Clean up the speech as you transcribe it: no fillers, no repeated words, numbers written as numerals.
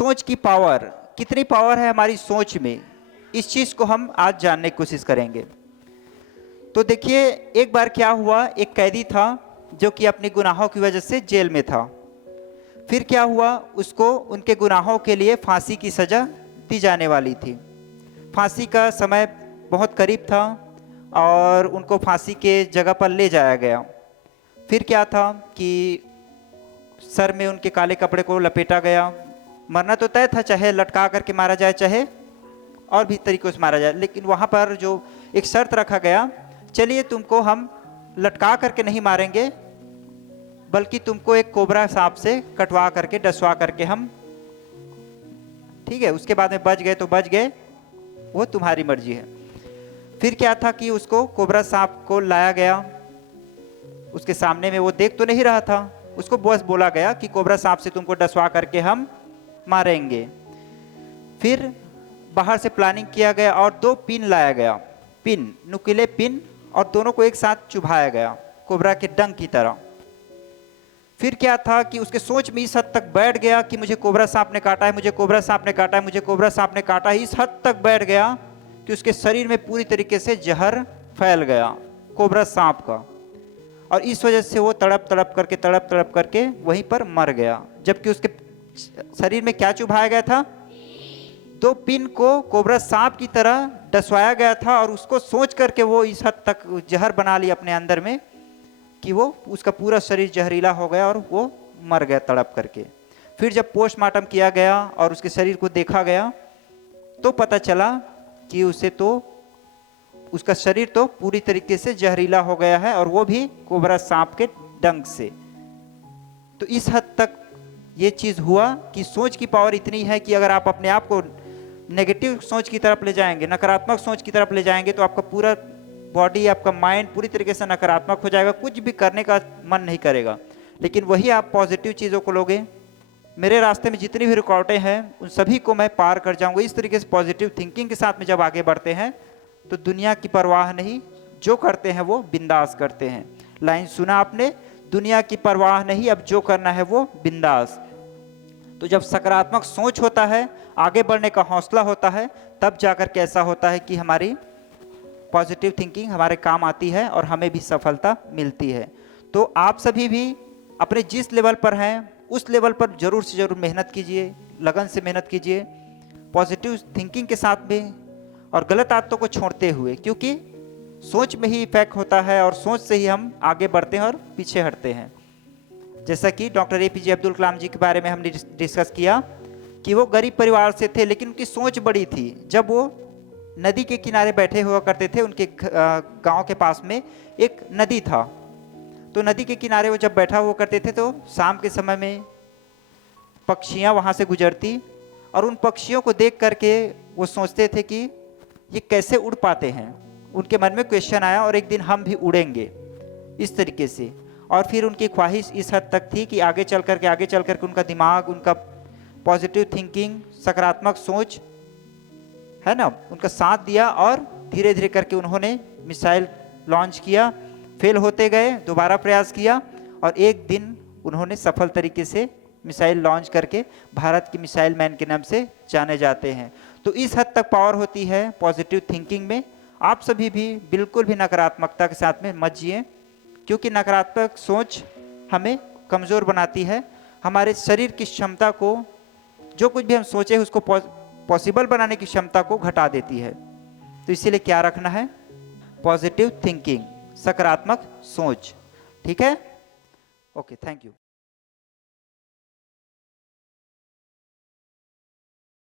सोच की पावर, कितनी पावर है हमारी सोच में, इस चीज़ को हम आज जानने की कोशिश करेंगे। तो देखिए, एक बार क्या हुआ, एक कैदी था जो कि अपने गुनाहों की वजह से जेल में था। फिर क्या हुआ, उसको उनके गुनाहों के लिए फांसी की सज़ा दी जाने वाली थी। फांसी का समय बहुत करीब था और उनको फांसी के जगह पर ले जाया गया। फिर क्या था कि सर में उनके काले कपड़े को लपेटा गया। मरना तो तय था, चाहे लटका करके मारा जाए, चाहे और भी तरीक़ों से मारा जाए, लेकिन वहाँ पर जो एक शर्त रखा गया, चलिए तुमको हम लटका करके नहीं मारेंगे, बल्कि तुमको एक कोबरा सांप से कटवा करके डसवा करके हम, ठीक है, उसके बाद में बच गए तो बच गए, वो तुम्हारी मर्जी है। फिर क्या था कि उसको कोबरा सांप को लाया गया, उसके सामने में, वो देख तो नहीं रहा था, उसको बस बोला गया कि कोबरा सांप से तुमको डसवा करके हम मारेंगे। फिर बाहर से प्लानिंग किया गया और 2 पिन लाया गया, पिन, नुकीले पिन, और दोनों को एक साथ चुभाया गया कोबरा के डंक की तरह। फिर क्या था कि उसके सोच में इस हद तक बैठ गया कि मुझे कोबरा सांप ने काटा है, मुझे कोबरा सांप ने काटा है, मुझे कोबरा सांप ने काटा है, इस हद तक बैठ गया कि उसके शरीर में पूरी तरीके से जहर फैल गया कोबरा सांप का, और इस वजह से वो तड़प तड़प करके वहीं पर मर गया। जबकि उसके शरीर में क्या चुभाया गया था, 2 पिन को कोबरा सांप की तरह डसवाया गया था, और उसको सोच करके वो इस हद तक जहर बना लिया अपने अंदर में कि वो, उसका पूरा शरीर जहरीला हो गया और वो मर गया तड़प करके। फिर जब पोस्टमार्टम किया गया और उसके शरीर को देखा गया तो पता चला कि उसे तो, उसका शरीर तो पूरी तरीके से जहरीला हो गया है, और वो भी कोबरा सांप के डंक से। तो इस हद तक ये चीज़ हुआ कि सोच की पावर इतनी है कि अगर आप अपने आप को नेगेटिव सोच की तरफ ले जाएंगे, नकारात्मक सोच की तरफ ले जाएंगे, तो आपका पूरा बॉडी, आपका माइंड पूरी तरीके से नकारात्मक हो जाएगा, कुछ भी करने का मन नहीं करेगा। लेकिन वही आप पॉजिटिव चीज़ों को लोगे, मेरे रास्ते में जितनी भी रुकावटें हैं उन सभी को मैं पार कर जाऊंगा, इस तरीके से पॉजिटिव थिंकिंग के साथ में जब आगे बढ़ते हैं तो दुनिया की परवाह नहीं, जो करते हैं वो बिंदास करते हैं। लाइन सुना आपने, दुनिया की परवाह नहीं, अब जो करना है वो बिंदास। तो जब सकारात्मक सोच होता है, आगे बढ़ने का हौसला होता है, तब जाकर के ऐसा होता है कि हमारी पॉजिटिव थिंकिंग हमारे काम आती है और हमें भी सफलता मिलती है। तो आप सभी भी अपने जिस लेवल पर हैं उस लेवल पर ज़रूर से ज़रूर मेहनत कीजिए, लगन से मेहनत कीजिए, पॉजिटिव थिंकिंग के साथ में, और गलत आदतों को छोड़ते हुए, क्योंकि सोच में ही इफेक्ट होता है और सोच से ही हम आगे बढ़ते हैं और पीछे हटते हैं। जैसा कि डॉक्टर APJ अब्दुल कलाम जी के बारे में हमने डिस्कस किया कि वो गरीब परिवार से थे, लेकिन उनकी सोच बड़ी थी। जब वो नदी के किनारे बैठे हुआ करते थे, उनके गांव के पास में एक नदी था, तो नदी के किनारे वो जब बैठा हुआ करते थे तो शाम के समय में पक्षियां वहां से गुजरती, और उन पक्षियों को देख करके वो सोचते थे कि ये कैसे उड़ पाते हैं। उनके मन में क्वेश्चन आया, और एक दिन हम भी उड़ेंगे इस तरीके से। और फिर उनकी ख्वाहिश इस हद तक थी कि आगे चल करके उनका दिमाग, उनका पॉजिटिव थिंकिंग, सकारात्मक सोच है ना, उनका साथ दिया, और धीरे धीरे करके उन्होंने मिसाइल लॉन्च किया। फेल होते गए, दोबारा प्रयास किया, और एक दिन उन्होंने सफल तरीके से मिसाइल लॉन्च करके भारत की मिसाइल मैन के नाम से जाने जाते हैं। तो इस हद तक पावर होती है पॉजिटिव थिंकिंग में। आप सभी भी बिल्कुल भी नकारात्मकता के साथ में मत जिए, क्योंकि नकारात्मक सोच हमें कमज़ोर बनाती है, हमारे शरीर की क्षमता को, जो कुछ भी हम सोचे उसको पॉसिबल बनाने की क्षमता को घटा देती है। तो इसीलिए क्या रखना है, पॉजिटिव थिंकिंग, सकारात्मक सोच। ठीक है, ओके, थैंक यू।